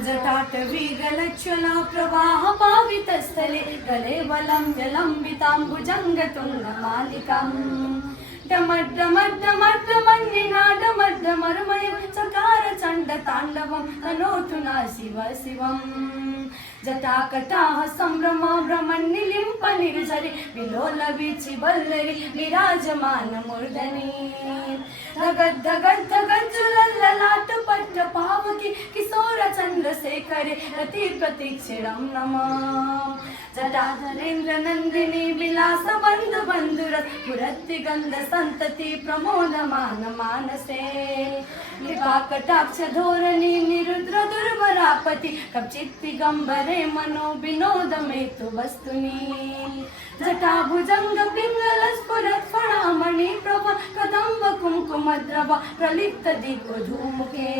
जटाटवीगलच्छला प्रवाह पावितस्थले कलेवलं जलम्बिताम्बुजङ्गतुङ्गमालिकाम् डमड्डमड्डमड्डमन्निनाडमड्डमरुमयं चकार चण्डताण्डवं तनोतु न शिव शिवम् जटाकटाः सम्भ्रमा भ्रमन्निलिम्प निर्झरि विलोलवीचि वल्लरि विराजमानमूर्धनि धगद्धगद्धगज्जुलल्ललाट पट्ट पावकी किशोर चन्द्रशेखरे रति प्रतीक्षिणं नमः जटाधरेन्द्र नन्दिनी विलास बन्धु बन्धुरथ पुरत्ति गन्ध सन्तति प्रमोदमान मानसे कृपाकटाक्ष धोरणी निरुद्र दुर्वरापति कपचित्तिगम्बरे मनो विनोदमेतु वस्तुनि जटाभुजङ्ग पिङ्गल स्फुरत् फणामणि प्रभ कदम्ब कुङ्कुमद्रव प्रलिप्त दीपधूमुखे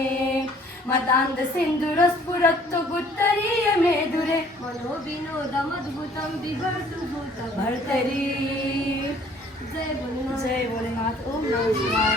मदान्ध सिन्दूरस्फुरत्तु गुत्तरीय मेधुरे मनो विनोदमद्भुतं बिभर्तु भूत भर्तरी जय भोलेनाथ ओम नमः शिवाय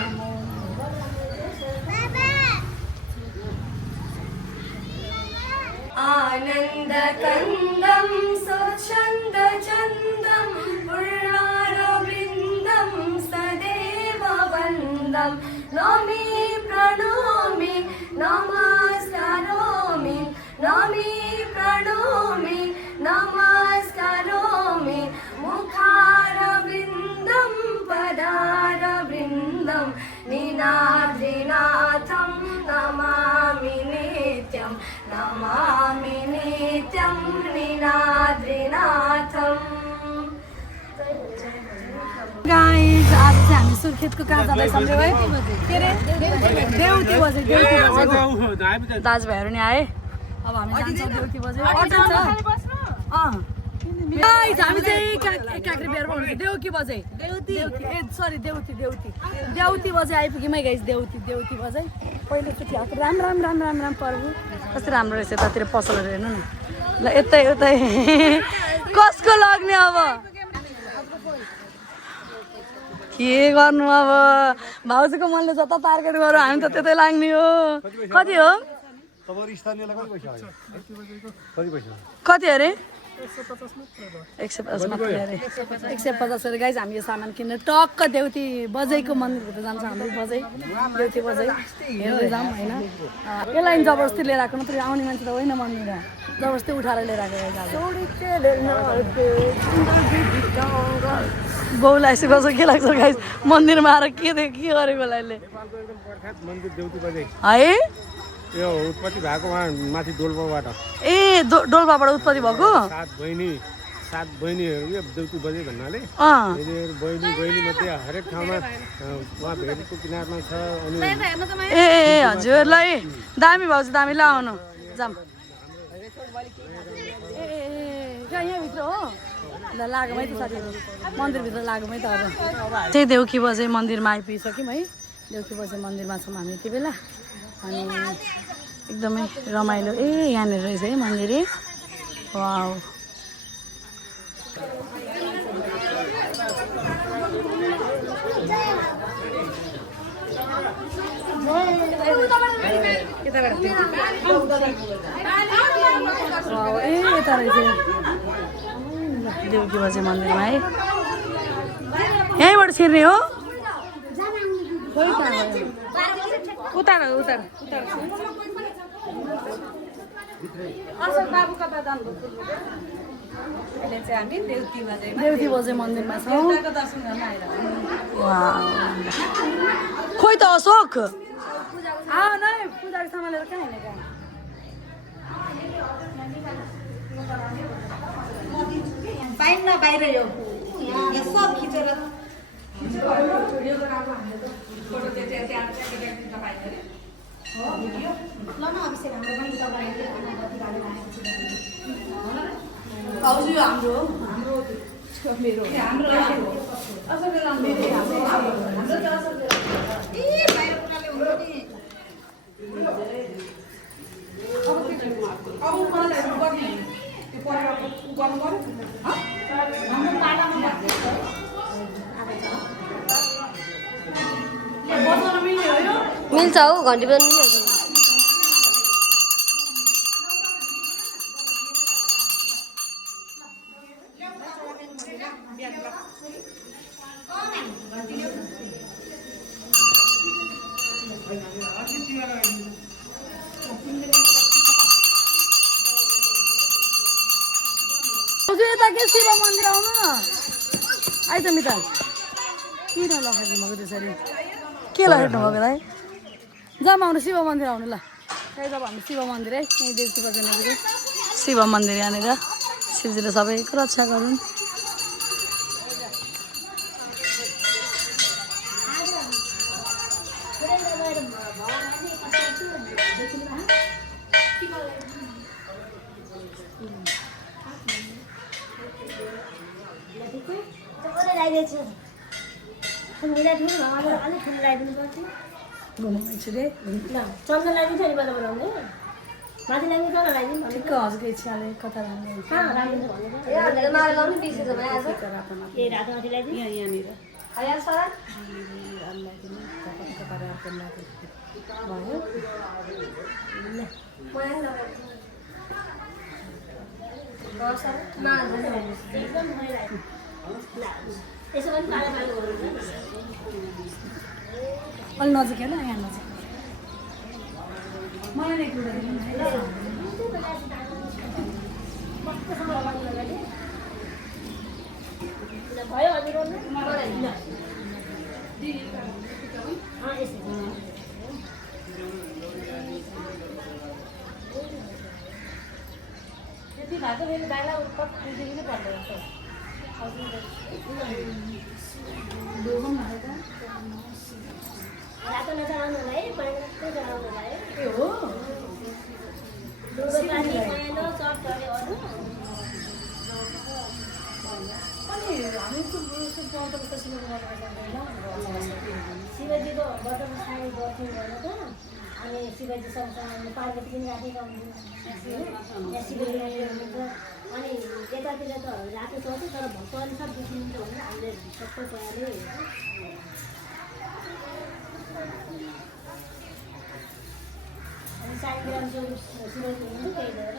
आनन्दकन्दं स्वच्छन्दचन्दं पुरारवृन्दं सदैव वन्दं नमि प्रणोमि नमस्करोमि नमि प्रणोमि नमस्करोमि मुखारवृन्दं पदारवृन्दं नीनाद्रिनाथं नमामि नित्यं नमामि नित्यं नीनाद्रिनाथम् गाइस आज चाहिँ हामी सुर्खेतको कहाँ जाँदैछौँ रे भाइ के रे देउती बजे दाजुभाइहरू नि आए अब हामी जान्छौँ देउती बजे गाइस हामी चाहिँ काक्रे बिहारमा हुनुहुन्छ देउकी बजे देउती बजे आइपुग्यौँ है गाइस देउती बजे पहिलोचोटि आएको राम प्रभु कस्तो राम्रो रहेछ यतातिर पसलहरू हेर्नु न ल यतै कसको लाग्ने अब के गर्नु अब भाउजूको मनले जता टार्गेट गरौँ हामी त त्यतै लाग्ने हो कति हो कति अरे 150 मात्र अरे 150 अरे गाइस हामी यो सामान किनेर टक्क देउती बजेको मन्दिरभित्र जान्छ हाम्रो बजे देउती बजे हेर्दै जाऊँ हैन यसलाई जबरजस्ती लिएर आएको मात्रै आउने मान्छे त होइन मन्दिर जबरजस्ती उठाएर लिएर आएको गाइस बाउलाई यसो कसो के लाग्छ गाइस मन्दिरमा आएर के गरेको यसले है यो उत्पत्ति भएको माथि डोल्पाबाट ए डोल्पाबाट उत्पत्ति भएको सात बहिनीहरू के देउती बजे भन्नाले बहिनी मध्ये हरेक ठाउँमा उहाँ भेटको किनारमा छ अनि ए हजुर ल ए दामी भाउजू दामी ल आउनु जाम ए यहाँ भित्र हो ल लागौँ है त साथीहरू मन्दिरभित्र लागौँ है त अब त्यही देउकी बजे मन्दिरमा आइपुगिसक्यौँ है देउकी बजे मन्दिरमा छौँ हामी यति बेला अनि एकदमै रमाइलो ए यहाँनिर रहेछ है मन्दिर वाउ ए यता रहेछ देउकी बजे मन्दिरमा है यहीँबाट छिर्ने हो उतार देउती बजे मन्दिरमा छौँ खोइ त अशोक नै पूजाको सामान लिएर कहाँ हिँडेको पाइन्न बाहिर यो सब खिचेर भाउजू हाम्रो मेरो मिल्छ हौ घन्टी पनि मिलिहाल्छ भाउजू यता के शिव मन्दिर आउनु न आइज मिता किन लखेट्नु भएको त्यसरी के लखेट्नु भएको है जाम आउनु शिव मन्दिर आउनु ल त्यही जब हाम्रो शिव मन्दिर है यहीँ देउसी बजाउने शिव मन्दिर यहाँनिर शिवजीले सबैको रक्षा गरून् घुमाउँछु रे चन्दन लगाइदिन्छ नि बजार बनाउने माथि लगाइदिन्छ चन्दन लगाइदिन्छ ठिक्क हजुरको इच्छाले कता लाग्ने लगाइदिन्छ भनेको ए रातो माथि लगाइदिन्छ यहाँनिर यसो पनि कालो कालो गर्नुहुन्छ अलि नजिक होइन यहाँ नजिक मलाई एक लुगा दिनु न भयो हजुर त्यति भएको फेरि दाइलाई उत्पत्ति नै पर्दैन रातो नचलाउनु होला है पहिला चलाउनु होला है ए हो पहेँलो सर्ट गरे अरू अनि हामी शिवजीको व्रतमा साडी गर्थ्यौँ होइन त अनि शिवजी सँगसँगै पार्वती पनि राखेका हुनुहुन्थ्यो यहाँ शिवजी हुनुहुन्छ अनि यतातिर त रातो चल्थ्यो तर भक्तहरूले सब देखिनुहुन्थ्यो भने हामीले सबै पाराले अनि साइग्राम चाहिँ शिवजी हुनुहुन्थ्यो त्यही भएर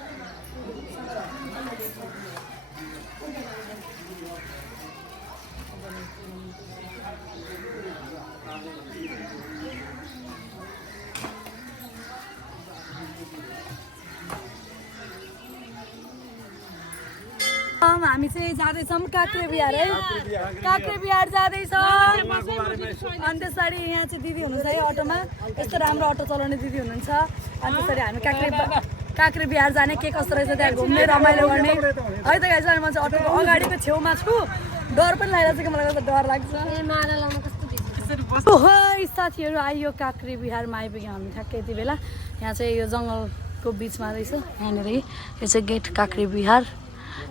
हामी चाहिँ जाँदैछौँ काँक्रे बिहार है काँक्रे बिहार जाँदैछौँ अनि त्यसरी यहाँ चाहिँ दिदी हुनुहुन्छ है अटोमा यस्तो राम्रो अटो चलाउने दिदी हुनुहुन्छ अनि त्यसरी हामी काँक्रे बिहार जाने के कस्तो रहेछ त्यहाँ घुम्ने रमाइलो गर्ने है त गाइस म चाहिँ अटोको अगाडिको छेउमा छु डर पनि लागिरहेको छ कि मलाई डर लाग्छ ओहो साथीहरू आइयो काँक्रे बिहारमा आइपुग्यौँ हामी ठ्याक्कै यति बेला यहाँ चाहिँ यो जङ्गलको बिचमा रहेछ यहाँनिर यो चाहिँ गेट काँक्रे बिहार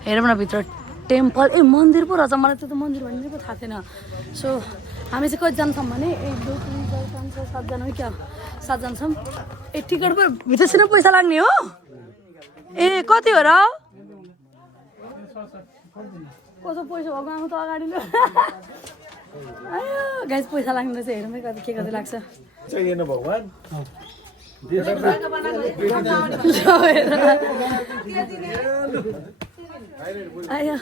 हेरौँ न भित्र टेम्पल ए मन्दिर पो रहेछ मलाई त्यो त मन्दिर भन्ने पो थाहा थिएन सो हामी चाहिँ कतिजना छौँ भने 1 2 3 4 5 6 7जना हो क्या 7जना छौँ ए टिकट पो भित्रसित पैसा लाग्ने हो ए कति हो र कसो पैसा भएको आउनु त अगाडि ल गाइस पैसा लाग्ने रहेछ हेरौँ है कति के लाग्छ आयो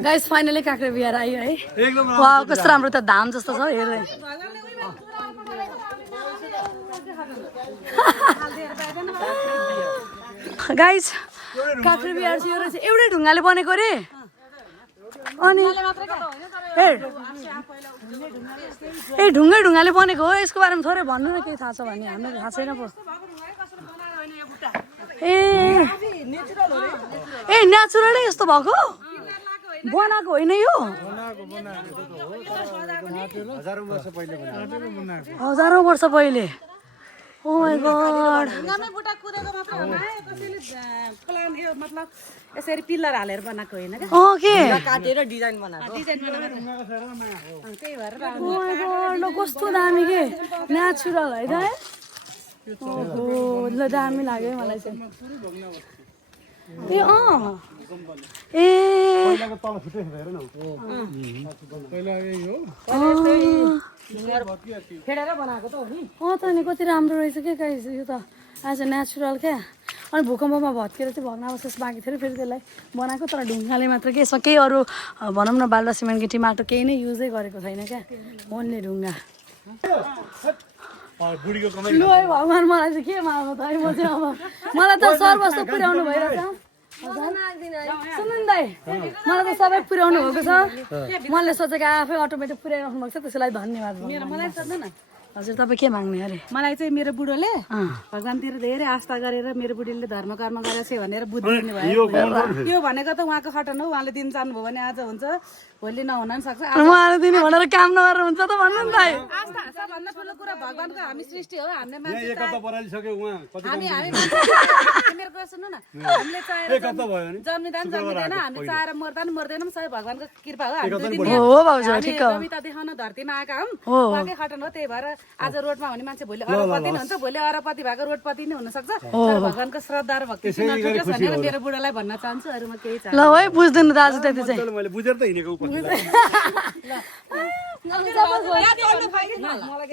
गाइस फाइनली काँक्रे बिहार आयो है वाह कस्तो राम्रो त धाम जस्तो छ हेर्दै गाइस काँक्रे बिहार चाहिँ यो रहेछ एउटै ढुङ्गाले बनेको रे अनि ए ढुङ्गाले बनेको हो यसको बारेमा थोरै भन्नु न केही थाहा छ भने हामीलाई थाहा छैन पो ए नेचुरलै यस्तो भएको बनाएको होइन यो हजारौँ वर्ष पहिले ओ माय गॉड यसरी पिल्लर हालेर बनाएको होइन क्या ओके काटेर डिजाइन बनाएको त्यही भएर ओ माय गॉड ल कस्तो दामी के नेचुरल है त ओहो ल दामी लाग्यो है मलाई चाहिँ ए ए फेडेर बनाएको त हो नि त नि कति राम्रो रहेछ क्या गाइस यो त आज नेचुरल क्या अनि भूकम्पमा भत्केर चाहिँ भग्नावशेष बाँकी थियो फेरि त्यसलाई बनाएको तर ढुङ्गाले मात्र के यसमा केही अरू भनौँ न बालुवा सिमेन्ट गिटी माटो केही नै युजै गरेको छैन क्या ओन्ली ढुङ्गा लु है भगवान् मलाई चाहिँ के मार्नु त है म चाहिँ अब मलाई त सर्वस्व पुर्याउनु भइरहेछ सुन्नु नि दाइ मलाई त सबै पुर्याउनु भएको छ मैले सोचेको आफै अटोमेटिक पुर्याइराख्नु भएको छ त्यसलाई धन्यवाद मलाई सोध्नु न हजुर तपाईँ के माग्ने अरे मलाई चाहिँ मेरो बुढोले भगवान्तिर धेरै आस्था गरेर मेरो बुढीले धर्म कर्म गरेछ भनेर बुद्धि दिनुभयो यो भनेको त उहाँको खटन हो उहाँले दिन चाहनुभयो भने आज हुन्छ भोलि नहुन पनि सक्छ उहाँले दिने भनेर काम नगरेर हुन्छ त भन्नु नि दाइ आस्था सबभन्दा ठुलो कुरा भगवान्को हामी सृष्टि हो हामीले यहाँ एक हप्ता बरालिसक्यो उहाँ कति हामी मेरो कुरा सुन्नु न हामीले चाहेर एक हप्ता भयो नि जन्मिँदैन जन्मिँदैन हामी चाहेर मर्दा पनि मर्दैनौँ सबै भगवान्को कृपा हो हामी दुई दिन हो भाउजू ठिक हो कविता देखाउन धरतीमा आएका हौँ उहाँकै खटन हो त्यही भएर आज रोडमा हुने मान्छे भोलि अरबपति नै हुन्छ भोलि अरबपति भएको रोडपति नै हुनसक्छ तर भगवान्को श्रद्धा र भक्ति चाहिँ नछुटोस् भनेर मेरो बुढालाई भन्न चाहन्छु अरूमा केही ल है बुझ्दिनु दाजु त्यति चाहिँ मैले बुझेर त हिँडेको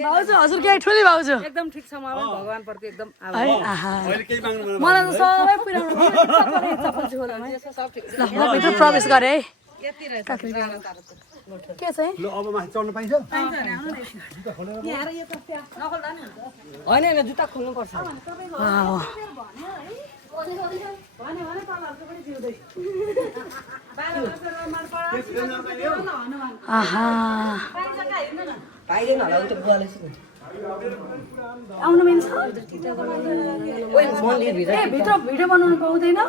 भाउजू हजुर केही ठुली भाउजू एकदम ठिक छ मलाई भगवान प्रति एकदम है आहा अहिले केही माग्नु मलाई त सबै पुर्याउनु ल म भित्र प्रवेश गरेँ है के चाहिँ ल अब माथि चढ्नु पाइन्छ होइन जुत्ता खोल्नुपर्छ आहा आउनु मिल्छ ए भित्र भिडियो बनाउनु पाउँदैन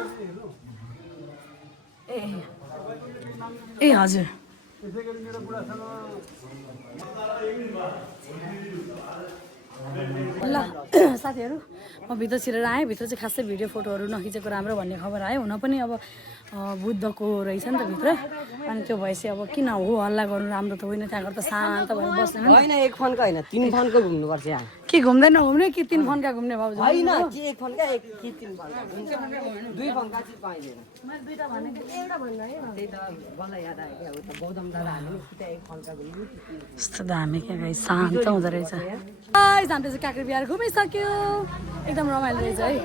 ए हजुर ल साथीहरू म भित्र छिरेर आएँ भित्र चाहिँ खासै भिडियो फोटोहरू नखिचेको राम्रो भन्ने खबर आयो हुन पनि अब बुद्धको रहेछ नि त भित्र अनि त्यो भएपछि अब किन हो हल्ला गर्नु राम्रो त होइन त्यहाँ त शान्त भएर बस्नु होइन एक फोनको होइन 3 फोनको घुम्नुपर्छ यहाँ के घुम्दैन घुम्ने कि 3 फोनका घुम्ने भाउजू होइन कि एक फोनका एक कि 3 फोनका दुई फोनका चाहिँ पाइँदैन त्यही त बल्ल याद आयो क्या उता गौतम दादा हामी उता एक फोनका घुम्नु यस्तो दामी क्या गाई शान्त हुँदो रहेछ हामीले चाहिँ काँक्रे बिहार घुमिसक्यो एकदम रमाइलो रहेछ है